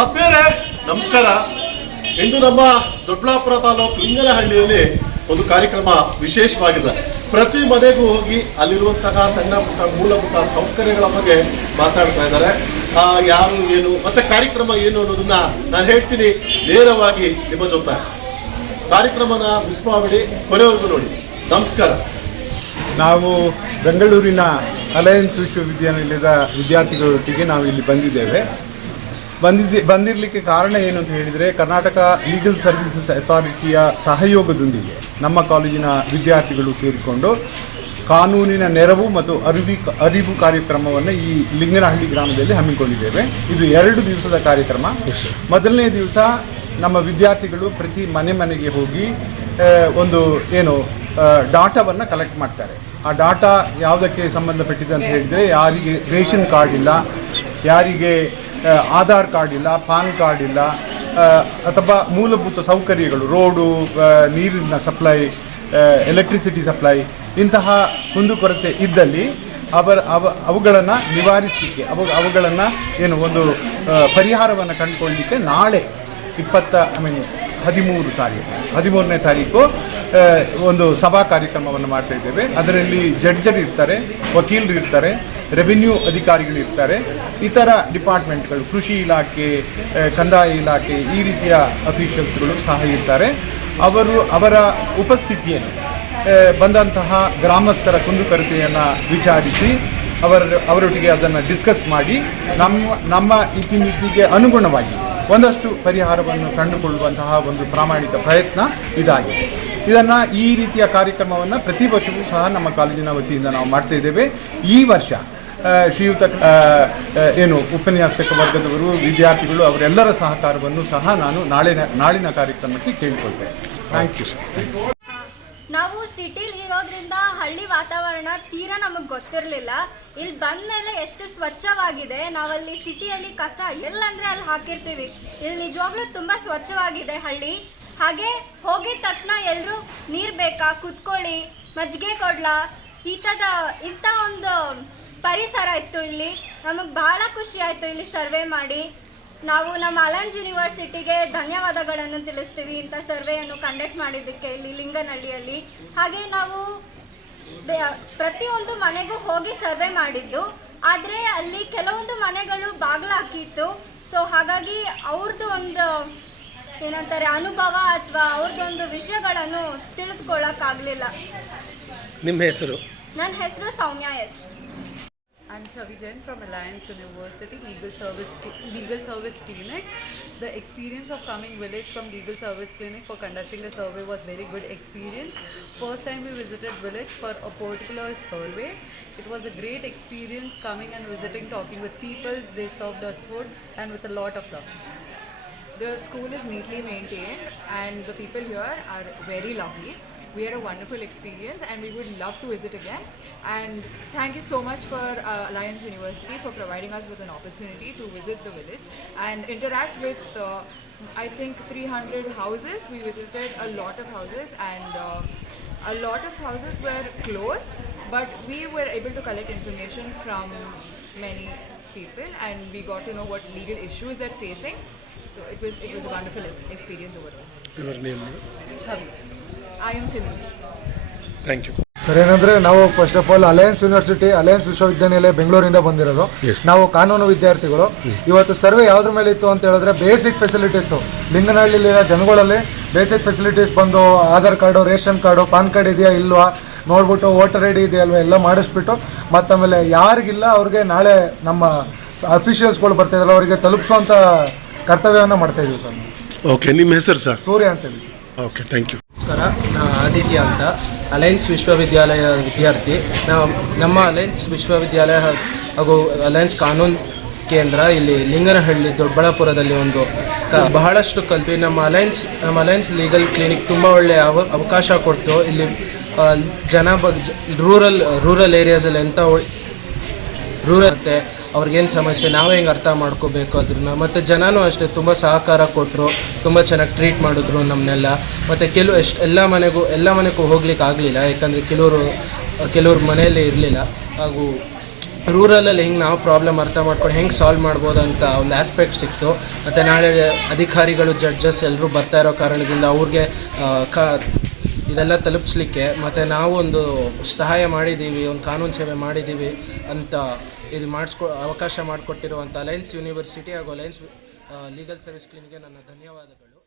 ಆತ್ಮೀಯರೇ ನಮಸ್ಕಾರ. ಇಂದು ನಮ್ಮ ದೊಡ್ಡಬಳ್ಳಾಪುರ ತಾಲೂಕು ಲಿಂಗನಹಳ್ಳಿಯಲ್ಲಿ ಒಂದು ಕಾರ್ಯಕ್ರಮ ವಿಶೇಷವಾಗಿದೆ. ಪ್ರತಿ ಮನೆಗೂ ಹೋಗಿ ಅಲ್ಲಿರುವಂತಹ ಸಣ್ಣ ಪುಟ್ಟ ಮೂಲಭೂತ ಸೌಕರ್ಯಗಳ ಬಗ್ಗೆ ಮಾತಾಡ್ತಾ ಇದ್ದಾರೆ. ಯಾರು ಏನು ಮತ್ತೆ ಕಾರ್ಯಕ್ರಮ ಏನು ಅನ್ನೋದನ್ನ ನಾನು ಹೇಳ್ತೀನಿ ನೇರವಾಗಿ ನಿಮ್ಮ ಜೊತೆ. ಕಾರ್ಯಕ್ರಮನ ಮಿಸ್ ಮಾಡಬೇಡಿ, ಕೊನೆವರೆಗೂ ನೋಡಿ. ನಮಸ್ಕಾರ. ನಾವು ಬೆಂಗಳೂರಿನ ಅಲಯನ್ಸ್ ವಿಶ್ವವಿದ್ಯಾನಿಲಯದ ವಿದ್ಯಾರ್ಥಿಗಳೊಟ್ಟಿಗೆ ನಾವು ಇಲ್ಲಿ ಬಂದಿರಲಿಕ್ಕೆ ಕಾರಣ ಏನು ಅಂತ ಹೇಳಿದರೆ, ಕರ್ನಾಟಕ ಲೀಗಲ್ ಸರ್ವಿಸಸ್ ಅಥಾರಿಟಿಯ ಸಹಯೋಗದೊಂದಿಗೆ ನಮ್ಮ ಕಾಲೇಜಿನ ವಿದ್ಯಾರ್ಥಿಗಳು ಸೇರಿಕೊಂಡು ಕಾನೂನಿನ ನೆರವು ಮತ್ತು ಅರಿವು ಕಾರ್ಯಕ್ರಮವನ್ನು ಈ ಲಿಂಗನಹಳ್ಳಿ ಗ್ರಾಮದಲ್ಲಿ ಹಮ್ಮಿಕೊಂಡಿದ್ದೇವೆ. ಇದು 2 ದಿವಸದ ಕಾರ್ಯಕ್ರಮ. ಮೊದಲನೇ ದಿವಸ ನಮ್ಮ ವಿದ್ಯಾರ್ಥಿಗಳು ಪ್ರತಿ ಮನೆಗೆ ಹೋಗಿ ಒಂದು ಡಾಟಾವನ್ನು ಕಲೆಕ್ಟ್ ಮಾಡ್ತಾರೆ. ಆ ಡಾಟಾ ಯಾವುದಕ್ಕೆ ಸಂಬಂಧಪಟ್ಟಿದೆ ಅಂತ ಹೇಳಿದರೆ, ಯಾರಿಗೆ ರೇಷನ್ ಕಾರ್ಡ್ ಇಲ್ಲ, ಯಾರಿಗೆ ಆಧಾರ್ ಕಾರ್ಡ್ ಇಲ್ಲ, ಪಾನ್ ಕಾರ್ಡ್ ಇಲ್ಲ, ಅಥವಾ ಮೂಲಭೂತ ಸೌಕರ್ಯಗಳು, ರೋಡು, ನೀರಿನ ಸಪ್ಲೈ, ಎಲೆಕ್ಟ್ರಿಸಿಟಿ ಸಪ್ಲೈ, ಇಂತಹ ಕುಂದುಕೊರತೆ ಇದ್ದಲ್ಲಿ ಅವುಗಳನ್ನು ನಿವಾರಿಸಲಿಕ್ಕೆ, ಅವುಗಳನ್ನು ಒಂದು ಪರಿಹಾರವನ್ನು ಕಂಡುಕೊಳ್ಳಲಿಕ್ಕೆ ನಾಳೆ 13ನೇ ತಾರೀಕು ಒಂದು ಸಭಾ ಕಾರ್ಯಕ್ರಮವನ್ನು ಮಾಡ್ತಾ ಇದ್ದೇವೆ. ಅದರಲ್ಲಿ ಜಡ್ಜರು ಇರ್ತಾರೆ, ವಕೀಲರು ಇರ್ತಾರೆ, ರೆವಿನ್ಯೂ ಅಧಿಕಾರಿಗಳು ಇರ್ತಾರೆ, ಇತರ ಡಿಪಾರ್ಟ್ಮೆಂಟ್ಗಳು, ಕೃಷಿ ಇಲಾಖೆ, ಕಂದಾಯ ಇಲಾಖೆ, ಈ ರೀತಿಯ ಅಫಿಷಿಯಲ್ಸ್ಗಳು ಸಹ ಇರ್ತಾರೆ. ಅವರ ಉಪಸ್ಥಿತಿಯಲ್ಲಿ ಬಂದಂತಹ ಗ್ರಾಮಸ್ಥರ ಕುಂದುಕೊರತೆಯನ್ನು ವಿಚಾರಿಸಿ ಅವರೊಟ್ಟಿಗೆ ಅದನ್ನು ಡಿಸ್ಕಸ್ ಮಾಡಿ ನಮ್ಮ ಇತಿಮಿತಿಗೆ ಅನುಗುಣವಾಗಿ ಒಂದಷ್ಟು ಪರಿಹಾರವನ್ನು ಕಂಡುಕೊಳ್ಳುವಂತಹ ಒಂದು ಪ್ರಾಮಾಣಿಕ ಪ್ರಯತ್ನ ಇದಾಗಿದೆ. ಈ ರೀತಿಯ ಕಾರ್ಯಕ್ರಮವನ್ನು ಪ್ರತಿ ವರ್ಷವೂ ಸಹ ನಮ್ಮ ಕಾಲೇಜಿನ ವತಿಯಿಂದ ನಾವು ಮಾಡ್ತಾ ಇದ್ದೇವೆ. ಈ ವರ್ಷ ಶ್ರೀಯುತ ಉಪನ್ಯಾಸಕ ವರ್ಗದವರು, ವಿದ್ಯಾರ್ಥಿಗಳು, ಅವರೆಲ್ಲರ ಸಹಕಾರವನ್ನು ಸಹ ನಾನು ನಾಳಿನ ಕಾರ್ಯಕ್ರಮಕ್ಕೆ ಕೇಳಿಕೊಳ್ತೇನೆ. Thank you sir. ನಾವು ಸಿಟಿಲಿ ಇರೋದ್ರಿಂದ ಹಳ್ಳಿ ವಾತಾವರಣ ತೀರಾ ನಮಗೆ ಗೊತ್ತಿರಲಿಲ್ಲ. ಇಲ್ಲಿ ಬಂದ ಮೇಲೆ ಎಷ್ಟು ಸ್ವಚ್ಛವಾಗಿದೆ. ನಾವಲ್ಲಿ ಸಿಟಿಯಲ್ಲಿ ಕಸ ಎಲ್ಲಂದ್ರೆ ಅಲ್ಲಿ ಹಾಕಿರ್ತೀವಿ. ಇಲ್ಲಿ ನಿಜವಾಗ್ಲೂ ತುಂಬ ಸ್ವಚ್ಛವಾಗಿದೆ ಹಳ್ಳಿ. ಹಾಗೆ ಹೋಗಿದ ತಕ್ಷಣ ಎಲ್ಲರೂ ನೀರು ಬೇಕಾ, ಕುತ್ಕೊಳ್ಳಿ, ಮಜ್ಜಿಗೆ ಕೊಡ್ಲಾ, ಇಂಥ ಒಂದು ಪರಿಸರ ಇತ್ತು ಇಲ್ಲಿ. ನಮಗೆ ಭಾಳ ಖುಷಿ ಆಯಿತು ಇಲ್ಲಿ ಸರ್ವೆ ಮಾಡಿ. ನಾವು ನಮ್ಮ ಅಲಯನ್ಸ್ ಯೂನಿವರ್ಸಿಟಿಗೆ ಧನ್ಯವಾದಗಳನ್ನು ತಿಳಿಸ್ತೀವಿ ಇಂಥ ಸರ್ವೆಯನ್ನು ಕಂಡಕ್ಟ್ ಮಾಡಿದ್ದಕ್ಕೆ ಇಲ್ಲಿ ಲಿಂಗನಹಳ್ಳಿಯಲ್ಲಿ. ಹಾಗೆ ನಾವು ಪ್ರತಿಯೊಂದು ಮನೆಗೂ ಹೋಗಿ ಸರ್ವೆ ಮಾಡಿದ್ದು, ಆದರೆ ಅಲ್ಲಿ ಕೆಲವೊಂದು ಮನೆಗಳು ಬಾಗಿಲು ಹಾಕಿತ್ತು. ಸೊ ಹಾಗಾಗಿ ಅವ್ರದ್ದು ಒಂದು ಅನುಭವ ಅಥವಾ ಅವ್ರದ್ದೊಂದು ವಿಷಯಗಳನ್ನು ತಿಳಿದುಕೊಳ್ಳೋಕ್ಕಾಗಲಿಲ್ಲ. ನಿಮ್ಮ ಹೆಸರು? ನನ್ನ ಹೆಸರು ಸೌಮ್ಯ S. I'm Chavi Jain from Alliance University Legal Service Clinic. The experience of coming village from Legal Service Clinic for conducting a survey was very good experience. First time we visited village for a particular survey. It was a great experience coming and visiting, talking with people. They served us food and with a lot of love. The school is neatly maintained and the people here are very lovely. We had a wonderful experience and we would love to visit again. And thank you so much for Alliance University for providing us with an opportunity to visit the village and interact with I think 300 houses. We visited a lot of houses and a lot of houses were closed, but we were able to collect information from many people and we got to know what legal issues they're facing. So it was a wonderful experience overall. Your name? Chavi. I am Sindhu. Thank you. Sir, ಏನಂದರೆ ನಾವು first of all alliance ವಿಶ್ವವಿದ್ಯಾನಿಲಯ ಬೆಂಗಳೂರಿಂದ ಬಂದಿರೋದು. ನಾವು ಕಾನೂನು ವಿದ್ಯಾರ್ಥಿಗಳು. ಇವತ್ತು survey ಯಾವುದ್ರ ಮೇಲೆ ಇತ್ತು ಅಂತ ಹೇಳಿದ್ರೆ, ಬೇಸಿಕ್ ಫೆಸಿಲಿಟೀಸು ಲಿಂಗನಹಳ್ಳಿಲಿರೋ ಜನಗಳಲ್ಲಿ ಬೇಸಿಕ್ ಫೆಸಿಲಿಟೀಸ್ ಬಂದು Aadhaar card, ration card, PAN card ಇದೆಯಾ ಇಲ್ವಾ ನೋಡ್ಬಿಟ್ಟು, ವೋಟರ್ ಐ ಡಿ ಇದೆಯಲ್ವಾ ಎಲ್ಲ ಮಾಡಿಸ್ಬಿಟ್ಟು, ಮತ್ತಮೇಲೆ ಯಾರಿಗಿಲ್ಲ ಅವ್ರಿಗೆ ನಾಳೆ ನಮ್ಮ ಅಫಿಷಿಯಲ್ಸ್ಗಳು ಬರ್ತಾಯಿದ್ರಲ್ಲ ಅವರಿಗೆ ತಲುಪಿಸುವಂಥ ಕರ್ತವ್ಯವನ್ನು ಮಾಡ್ತಾಯಿದ್ದೀವಿ ಸರ್. ಓಕೆ, ನಿಮ್ಮ ಹೆಸರು ಸರ್? ಸೂರ್ಯ ಅಂತೇಳಿ ಸರ್. Okay, thank you. ನಮಸ್ಕಾರ, ನಾನು ಆದಿತ್ಯ ಅಂತ, ಅಲಯನ್ಸ್ ವಿಶ್ವವಿದ್ಯಾಲಯ ವಿದ್ಯಾರ್ಥಿ. ನಮ್ಮ ಅಲಯನ್ಸ್ ವಿಶ್ವವಿದ್ಯಾಲಯ ಹಾಗೂ ಅಲಯನ್ಸ್ ಕಾನೂನು ಕೇಂದ್ರ ಇಲ್ಲಿ ಲಿಂಗನಹಳ್ಳಿ ದೊಡ್ಡಬಳ್ಳಾಪುರದಲ್ಲಿ ಬಹಳಷ್ಟು ಕಲ್ತು ನಮ್ಮ ಅಲಯನ್ಸ್ ಲೀಗಲ್ ಕ್ಲಿನಿಕ್ ತುಂಬ ಒಳ್ಳೆಯ ಅವಕಾಶ ಕೊಡ್ತು. ಇಲ್ಲಿ ರೂರಲ್ ಏರಿಯಾಸಲ್ಲಿ ರೂರಲ್ ಅವ್ರಿಗೇನು ಸಮಸ್ಯೆ ನಾವೇ ಹೆಂಗೆ ಅರ್ಥ ಮಾಡ್ಕೋಬೇಕು ಅದನ್ನು. ಮತ್ತು ಜನನೂ ಅಷ್ಟೇ ತುಂಬ ಸಹಕಾರ ಕೊಟ್ಟರು, ತುಂಬ ಚೆನ್ನಾಗಿ ಟ್ರೀಟ್ ಮಾಡಿದ್ರು ನಮ್ಮನ್ನೆಲ್ಲ. ಮತ್ತು ಎಲ್ಲ ಮನೆಗೂ ಹೋಗ್ಲಿಕ್ಕೆ ಆಗಲಿಲ್ಲ, ಯಾಕಂದರೆ ಕೆಲವ್ರ ಮನೆಯಲ್ಲಿ ಇರಲಿಲ್ಲ. ಹಾಗೂ ರೂರಲಲ್ಲಿ ಹೆಂಗೆ ನಾವು ಪ್ರಾಬ್ಲಮ್ ಅರ್ಥ ಮಾಡ್ಕೊಂಡು ಹೆಂಗೆ ಸಾಲ್ವ್ ಮಾಡ್ಬೋದು ಅಂತ ಒಂದು ಆಸ್ಪೆಕ್ಟ್ ಸಿಕ್ತು. ಮತ್ತು ನಾಳೆ ಅಧಿಕಾರಿಗಳು ಜಡ್ಜಸ್ ಎಲ್ಲರೂ ಬರ್ತಾ ಇರೋ ಕಾರಣದಿಂದ ಅವ್ರಿಗೆ ಇದೆಲ್ಲ ತಲುಪಿಸ್ಲಿಕ್ಕೆ ಮತ್ತು ನಾವು ಒಂದು ಸಹಾಯ ಮಾಡಿದ್ದೀವಿ, ಒಂದು ಕಾನೂನು ಸೇವೆ ಮಾಡಿದ್ದೀವಿ ಅಂತ ಇದು ಅವಕಾಶ ಮಾಡಿಕೊಟ್ಟಿರುವಂಥ ಅಲಯನ್ಸ್ ಯೂನಿವರ್ಸಿಟಿ ಹಾಗೂ ಅಲಯನ್ಸ್ ಲೀಗಲ್ ಸರ್ವಿಸ್ ಕ್ಲಿನಿಕ್ಗೆ ನನ್ನ ಧನ್ಯವಾದಗಳು.